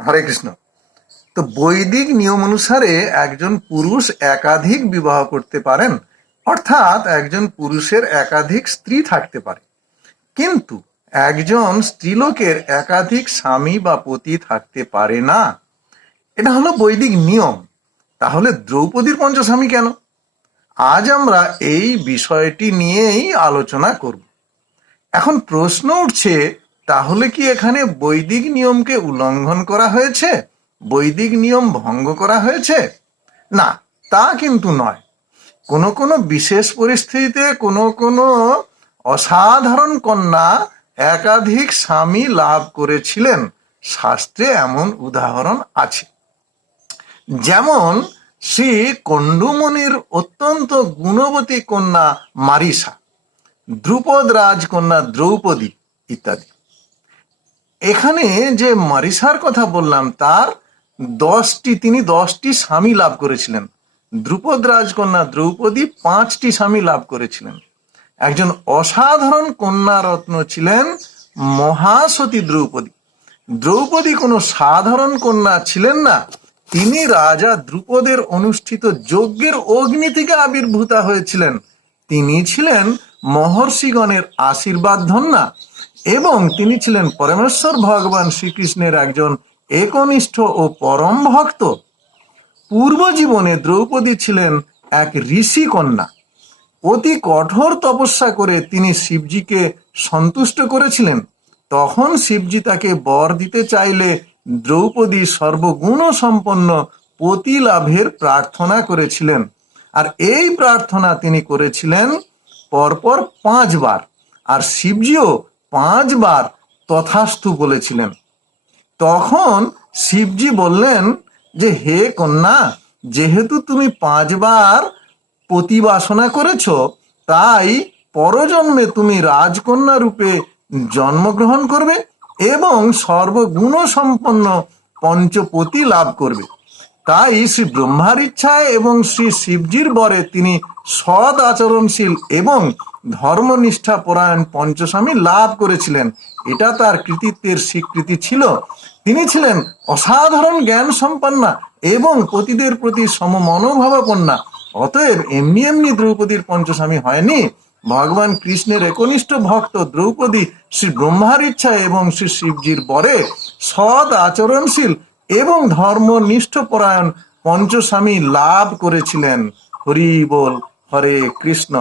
হরে কৃষ্ণ। তো বৈদিক নিয়ম অনুসারে একজন পুরুষ একাধিক বিবাহ করতে পারেন, অর্থাৎ একজন পুরুষের একাধিক স্ত্রী থাকতে পারে। কিন্তু একজন স্ত্রীলোকের একাধিক স্বামী বা পতি থাকতে পারে না। এটা হলো বৈদিক নিয়ম। তাহলে দ্রৌপদীর পঞ্চস্বামী কেন? আজ আমরা এই বিষয়টি নিয়েই আলোচনা করব। এখন প্রশ্ন উঠছে, তাহলে কি এখানে বৈদিক নিয়মকে উল্লঙ্ঘন করা হয়েছে, বৈদিক নিয়ম ভঙ্গ করা হয়েছে? না, তা কিন্তু নয়। কোনো কোনো বিশেষ পরিস্থিতিতে কোনো কোনো অসাধারণ কন্যা একাধিক স্বামী লাভ করেছিলেন। শাস্ত্রে এমন উদাহরণ আছে। যেমন শ্রী কণ্ডুমণির অত্যন্ত গুণবতী কন্যা মারিসা, দ্রুপদ রাজকন্যা দ্রৌপদী ইত্যাদি। এখানে যে মারিসার কথা বললাম, তার তিনি 10টি স্বামী লাভ করেছিলেন। দ্রুপদ রাজকন্যা দ্রৌপদী 5টি স্বামী লাভ করেছিলেন। একজন অসাধারণ কন্যা রত্ন ছিলেন মহাসতী দ্রৌপদী। দ্রৌপদী কোনো সাধারণ কন্যা ছিলেন না। তিনি রাজা দ্রুপদের অনুষ্ঠিত যজ্ঞের অগ্নি থেকে আবির্ভূতা হয়েছিলেন। তিনি ছিলেন মহর্ষিগণের আশীর্বাদ ধন্যা এবং তিনি ছিলেন পরমেশ্বর ভগবান শ্রীকৃষ্ণের একজন একনিষ্ঠ ও পরম ভক্ত। পূর্ব জীবনে দ্রৌপদী ছিলেন এক ঋষি কন্যা। অতি কঠোর তপস্যা করে তিনি শিবজিকে সন্তুষ্ট করেছিলেন। তখন শিবজি তাকে বর দিতে চাইলে দ্রৌপদী সর্বগুণ সম্পন্ন পতি লাভের প্রার্থনা করেছিলেন। আর এই প্রার্থনা তিনি করেছিলেন পরপর 5 বার, আর শিবজিও 5 বার তথাস্তু বলেছিলেন। তখন শিবজি বললেন যে, হে কন্যা, যেহেতু তুমি 5 বার পতি বাসনা করেছ, তাই পরজন্মে তুমি রাজকন্যা রূপে জন্মগ্রহণ করবে এবং সর্বগুণ সম্পন্ন পঞ্চপতি লাভ করবে। তাই শ্রী ব্রহ্মার ইচ্ছায় এবং শ্রী শিবজির বরে তিনি সৎ আচরণশীল এবং ধর্মনিষ্ঠা পরায়ণ পঞ্চস্বামী লাভ করেছিলেন। এটা তার কৃতিত্বের স্বীকৃতি ছিল। তিনি ছিলেন অসাধারণ জ্ঞান সম্পন্না এবং পতিদের প্রতি সমমনোভাবাপন্না। অতএব এমনি এমনি দ্রৌপদীর পঞ্চস্বামী হয়নি। ভগবান কৃষ্ণের একনিষ্ঠ ভক্ত দ্রৌপদী শ্রী ব্রহ্মার ইচ্ছা এবং শ্রী শিবজির বরে সৎ আচরণশীল এবং ধর্মনিষ্ঠ পরায়ণ পঞ্চস্বামী লাভ করেছিলেন। হরি বল, হরে কৃষ্ণ।